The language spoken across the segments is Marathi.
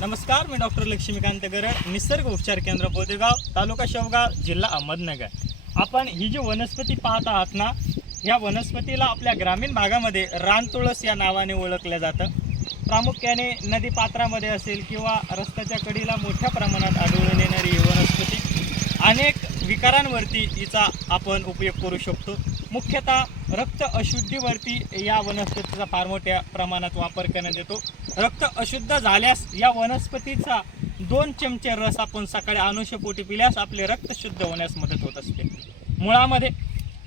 नमस्कार मी डॉक्टर लक्ष्मीकांत गरड निसर्ग उपचार केंद्र बोदेगाव तालुका शेवगाव जिल्हा अहमदनगर. आपण ही जी वनस्पती पाहत आहात ना या वनस्पतीला आपल्या ग्रामीण भागामध्ये रानतुळस या नावाने ओळखलं जातं. प्रामुख्याने नदी पात्रामध्ये असेल किंवा रस्त्याच्या कडीला मोठ्या प्रमाणात आढळून येणारी ही वनस्पती. अनेक विकारांवरती हिचा आपण उपयोग करू शकतो. मुख्यतः रक्त अशुद्धीवरती या वनस्पतीचा फार मोठ्या प्रमाणात वापर करण्यात येतो. रक्त अशुद्ध झाल्यास या वनस्पतीचा दोन चमचे रस आपण सकाळी अनुषपोटी पिल्यास आपले रक्त शुद्ध होण्यास मदत होत असते. मुळामध्ये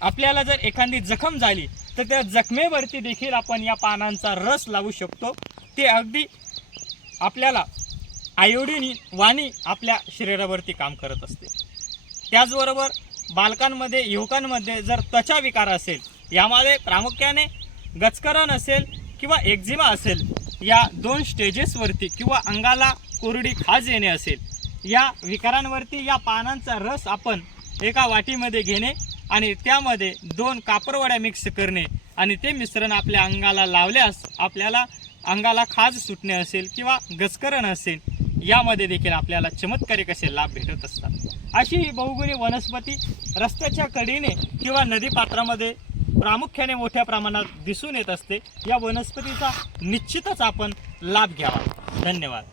आपल्याला जर एखादी जखम झाली तर त्या जखमेवरती देखील आपण या पानांचा रस लावू शकतो. ते अगदी आपल्याला आयोडीन वाणी आपल्या शरीरावरती काम करत असते. त्याचबरोबर बालकांमध्ये युवकांमध्ये जर त्वचा विकार असेल यामध्ये प्रामुख्याने गचकरण असेल किंवा एक्झिमा असेल या दोन स्टेजेसवरती किंवा अंगाला कोरडी खाज येणे असेल या विकारांवरती या पानांचा रस आपण एका वाटीमध्ये घेणे आणि त्यामध्ये दोन कापरवड्या मिक्स करणे आणि ते मिश्रण आपल्या अंगाला लावल्यास आपल्याला अंगाला खाज सुटणे असेल किंवा गचकरण असेल यामध्ये देखील आपल्याला चमत्कारिक असे लाभ भेटत असतात. अशी ही बहुगुणी वनस्पती रस्त्याच्या कडेने किंवा नदीपात्रामध्ये प्रामुख्याने मोठ्या प्रमाणात दिसून येत असते. या वनस्पतीचा निश्चितच आपण लाभ घ्यावा. धन्यवाद.